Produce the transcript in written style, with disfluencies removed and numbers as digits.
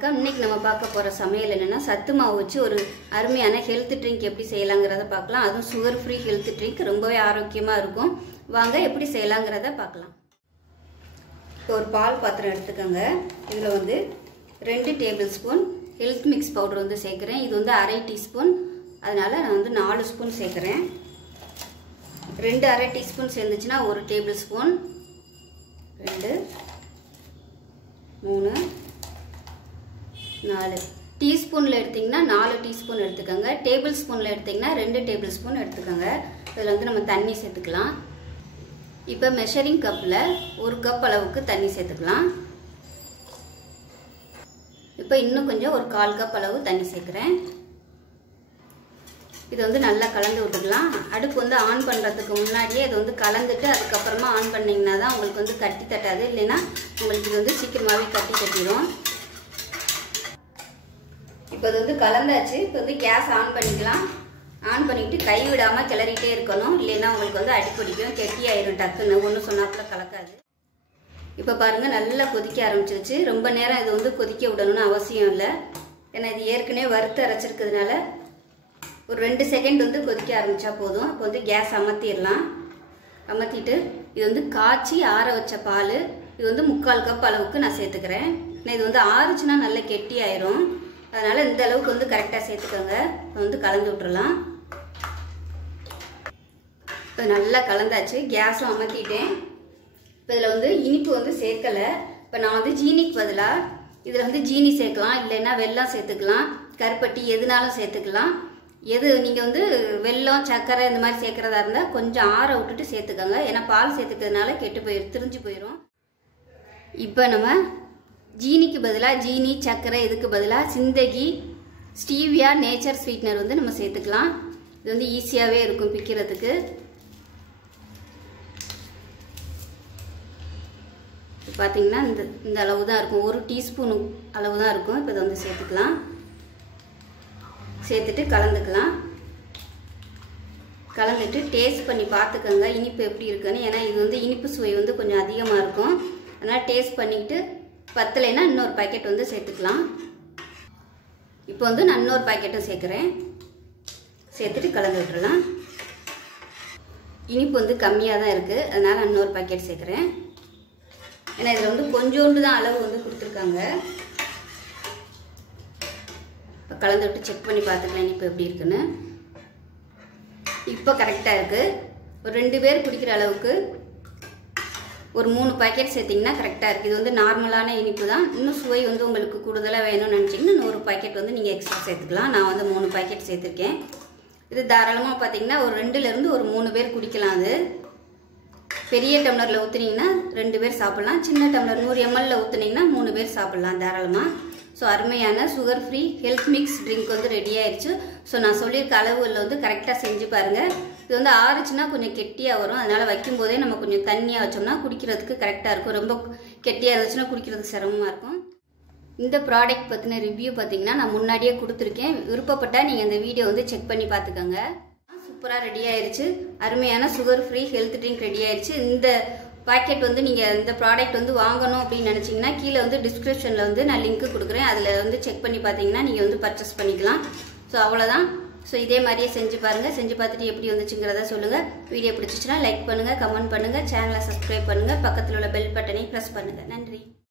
வணக்கம். இன்னைக்கு நம்ம பார்க்க போற சமையல் என்னன்னா சத்து மாவு வச்சு ஒரு அருமையான ஹெல்த் ட்ரிங்க் எப்படி செய்யலாங்கிறத பார்க்கலாம். அதுவும் சுகர் ஃப்ரீ ஹெல்த் ட்ரிங்க் ரொம்பவே ஆரோக்கியமா இருக்கும். வாங்க எப்படி செய்யலாங்கிறத பார்க்கலாம். இப்போ ஒரு பால் பாத்திரம் எடுத்துக்கோங்க. இதில் வந்து 2 table spoon health mix powder வந்து சேர்க்குறேன். இது வந்து அரை டீஸ்பூன், அதனால நான் வந்து 4 ஸ்பூன் சேர்க்குறேன். 2 அரை டீஸ்பூன் சேர்ந்துச்சுன்னா 1 டேபிள் ஸ்பூன், 2 3 4 டீஸ்பூனில் எடுத்திங்கன்னா 4 டீஸ்பூன் எடுத்துக்கோங்க. டேபிள் ஸ்பூனில் எடுத்திங்கன்னா 2 டேபிள் ஸ்பூன் எடுத்துக்கோங்க. இதில் வந்து நம்ம தண்ணி சேர்த்துக்கலாம். இப்போ மெஷரிங் கப்பில் 1 கப் அளவுக்கு தண்ணி சேர்த்துக்கலாம். இப்போ இன்னும் கொஞ்சம் ஒரு 1/4 கப் அளவு தண்ணி சேர்க்குறேன். இது வந்து நல்லா கலந்து விட்டுக்கலாம். அடுப்பு வந்து ஆன் பண்ணுறதுக்கு முன்னாடியே இது வந்து கலந்துட்டு அதுக்கப்புறமா ஆன் பண்ணிங்கன்னா தான் உங்களுக்கு வந்து கட்டி தட்டாது. இல்லைன்னா உங்களுக்கு இது வந்து சீக்கிரமாகவே கட்டி தட்டிடும். இப்போ இது வந்து கலந்தாச்சு. இப்போ வந்து கேஸ் ஆன் பண்ணிக்கலாம். ஆன் பண்ணிவிட்டு கை விடாமல் கிளறிட்டே இருக்கணும். இல்லைன்னா உங்களுக்கு வந்து அடிப்பிடிக்கும், கெட்டி ஆயிரும். டக்குன்னு ஒன்று சொன்னாப்புல கலக்காது. இப்போ பாருங்கள், நல்லா கொதிக்க ஆரம்பிச்சிருச்சு. ரொம்ப நேரம் இது வந்து கொதிக்க விடணும்னு அவசியம் இல்லை. ஏன்னா இது ஏற்கனவே வறுத்து அரைச்சிருக்கிறதுனால ஒரு 2 செகண்ட் வந்து கொதிக்க ஆரம்பித்தா போதும். இப்போ வந்து கேஸ் அமர்த்திடலாம். அமர்த்திட்டு இது வந்து காய்ச்சி ஆற வச்ச பால், இது வந்து 3/4 கப் அளவுக்கு நான் சேர்த்துக்கிறேன். ஏன்னா இது வந்து ஆறுச்சுன்னா நல்லா கெட்டி ஆயிரும். அதனால் இந்த அளவுக்கு வந்து கரெக்டாக சேர்த்துக்கோங்க. இப்போ வந்து கலந்து விட்டுறலாம். இப்போ நல்லா கலந்தாச்சு. கேஸும் அமர்த்திட்டேன். இப்போ இதில் வந்து இனிப்பு வந்து சேர்க்கலை. இப்போ நான் வந்து ஜீனிக்கு பதிலாக இதில் வந்து ஜீனி சேர்க்கலாம், இல்லைன்னா வெல்லம் சேர்த்துக்கலாம், கருப்பட்டி எதுனாலும் சேர்த்துக்கலாம். எது நீங்கள் வந்து வெல்லம் சர்க்கரை இந்த மாதிரி சேர்க்குறதா இருந்தால் கொஞ்சம் ஆற விட்டுட்டு சேர்த்துக்கோங்க. ஏன்னா பால் சேர்த்துக்கிறதுனால கெட்டு போயிடும், திரிஞ்சு போயிடும். இப்போ நம்ம ஜீனிக்கு பதிலாக ஜீனி சர்க்கரை இதுக்கு பதிலாக சிந்தகி ஸ்டீவியா நேச்சர் ஸ்வீட்னர் வந்து நம்ம சேர்த்துக்கலாம். இது வந்து ஈஸியாகவே இருக்கும் பிக்கிறதுக்கு. பார்த்தீங்கன்னா இந்த அளவு தான் இருக்கும், 1 டீஸ்பூன் அளவு தான் இருக்கும். இப்போ இதை வந்து சேர்த்துக்கலாம். சேர்த்துட்டு கலந்துக்கலாம். கலந்துட்டு டேஸ்ட் பண்ணி பார்த்துக்கோங்க இனிப்பு எப்படி இருக்குன்னு. ஏன்னா இது வந்து இனிப்பு சுவை வந்து கொஞ்சம் அதிகமாக இருக்கும். அதனால் டேஸ்ட் பண்ணிக்கிட்டு பத்தலைன்னா இன்னொரு பாக்கெட் வந்து சேர்த்துக்கலாம். இப்போ வந்து நான் இன்னொரு பாக்கெட்டும் சேர்க்குறேன். சேர்த்துட்டு கலந்து விட்டுறலாம். இனிப்பு வந்து கம்மியாக தான் இருக்குது, அதனால் இன்னொரு பாக்கெட் சேர்க்குறேன். ஏன்னா இதில் வந்து கொஞ்சோண்டு தான் அளவு வந்து கொடுத்துருக்காங்க. இப்போ கலந்து விட்டு செக் பண்ணி பார்த்துக்கலாம் இனிப்பு எப்படி இருக்குன்னு. இப்போ கரெக்டாக இருக்குது. ஒரு 2 பேர் குடிக்கிற அளவுக்கு ஒரு 3 பாக்கெட் சேர்த்திங்கன்னா கரெக்டாக இருக்குது. இது வந்து நார்மலான இனிப்பு தான். இன்னும் சுவை வந்து உங்களுக்கு கூடுதலாக வேணும்னு நினச்சிங்கன்னா இன்னொரு பாக்கெட் வந்து நீங்கள் எக்ஸ்ட்ரா சேர்த்துக்கலாம். நான் வந்து 3 பாக்கெட் சேர்த்துருக்கேன். இது தாராளமாக பார்த்தீங்கன்னா ஒரு 2லேருந்து ஒரு 3 பேர் குடிக்கலாம். அது பெரிய டம்ளரில் ஊற்றுனீங்கன்னா 2 பேர் சாப்பிட்லாம். சின்ன டம்ளர் 100 ml ஊற்றுனீங்கன்னா 3 பேர் சாப்பிட்லாம் தாராளமாக. ஸோ அருமையான sugar free health mix drink வந்து ரெடி ஆயிடுச்சு. ஸோ நான் சொல்லியிருக்க அளவுகளில் வந்து கரெக்டாக செஞ்சு பாருங்கள். இது வந்து ஆறுச்சுன்னா கொஞ்சம் கெட்டியாக வரும். அதனால் வைக்கும்போதே நம்ம கொஞ்சம் தண்ணியாக வச்சோம்னா குடிக்கிறதுக்கு கரெக்டாக இருக்கும். ரொம்ப கெட்டியாக இருந்துச்சுன்னா குடிக்கிறதுக்கு சிரமமாக இருக்கும். இந்த ப்ராடக்ட் பற்றின ரிவ்யூ பார்த்தீங்கன்னா நான் முன்னாடியே கொடுத்துருக்கேன். விருப்பப்பட்டால் நீங்கள் இந்த வீடியோ வந்து செக் பண்ணி பார்த்துக்கோங்க. சூப்பராக ரெடி ஆயிடுச்சு. அருமையான sugar free health drink ready ஆயிடுச்சு. இந்த பாக்கெட் வந்து நீங்கள் இந்த ப்ராடக்ட் வந்து வாங்கணும் அப்படின்னு நினச்சிங்கன்னா கீழே வந்து டிஸ்கிரிப்ஷனில் வந்து நான் லிங்க் கொடுக்குறேன். அதில் வந்து செக் பண்ணி பார்த்தீங்கன்னா நீங்கள் வந்து பர்ச்சேஸ் பண்ணிக்கலாம். ஸோ அவ்வளோதான். ஸோ இதே மாதிரியே செஞ்சு பாருங்கள். செஞ்சு பார்த்துட்டு எப்படி வந்துச்சுங்கிறத சொல்லுங்கள். வீடியோ பிடிச்சிச்சுன்னா லைக் பண்ணுங்கள், கமெண்ட் பண்ணுங்கள், சேனலை சப்ஸ்கிரைப் பண்ணுங்கள், பக்கத்தில் உள்ள பெல் பட்டனை ப்ரெஸ் பண்ணுங்கள். நன்றி.